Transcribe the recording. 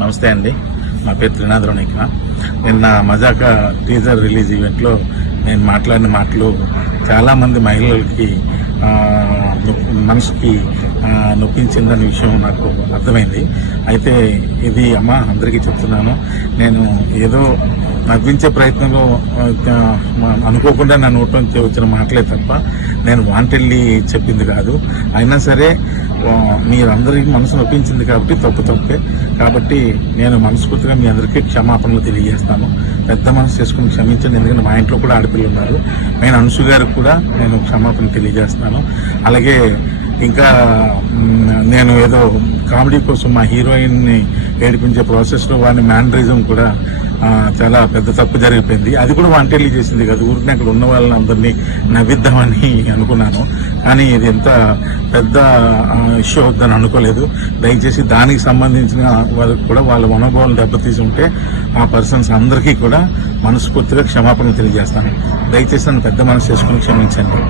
నమస్తే అండి, నా పేరు త్రినాథరావు. నిన్న మజాక టీజర్ రిలీజ్ ఈవెంట్లో నేను మాట్లాడిన మాటలు చాలామంది మహిళలకి మనసుకి నొప్పించిందనే విషయం నాకు అర్థమైంది. అయితే ఇది అందరికీ చెప్తున్నాను, నేను ఏదో నవ్వించే ప్రయత్నంలో అనుకోకుండా నా నోటి నుంచి వచ్చిన మాటలే తప్ప నేను వాంటెళ్ళి చెప్పింది కాదు. అయినా సరే మీరందరికీ మనసు నొప్పించింది కాబట్టి తప్పే. కాబట్టి నేను మనస్ఫూర్తిగా మీ అందరికీ క్షమాపణలు తెలియజేస్తాను. పెద్ద మనసు చేసుకుని క్షమించండి, ఎందుకంటే మా ఇంట్లో కూడా ఆడపిల్లలు ఉన్నారు. నేను అంశు గారికి కూడా నేను క్షమాపణ తెలియజేస్తాను. అలాగే ఇంకా నేను ఏదో కామెడీ కోసం మా హీరోయిన్ని ఏడిపించే ప్రాసెస్లో వాడిని మ్యానరిజం కూడా చాలా పెద్ద తప్పు జరిగిపోయింది. అది కూడా వాంటెళ్ళి చేసింది కాదు, ఊరికి అక్కడ ఉన్న వాళ్ళని అందరినీ నవ్విద్దామని అనుకున్నాను. కానీ ఇది ఎంత పెద్ద ఇష్యూ అవుద్దని అనుకోలేదు. దయచేసి దానికి సంబంధించిన వాళ్ళకి కూడా వాళ్ళ మనోభావాలు దెబ్బతీసి ఉంటే ఆ పర్సన్స్ అందరికీ కూడా మనస్ఫూర్తిగా క్షమాపణ తెలియజేస్తాను. దయచేసి నన్ను పెద్ద మనసు చేసుకుని క్షమించండి.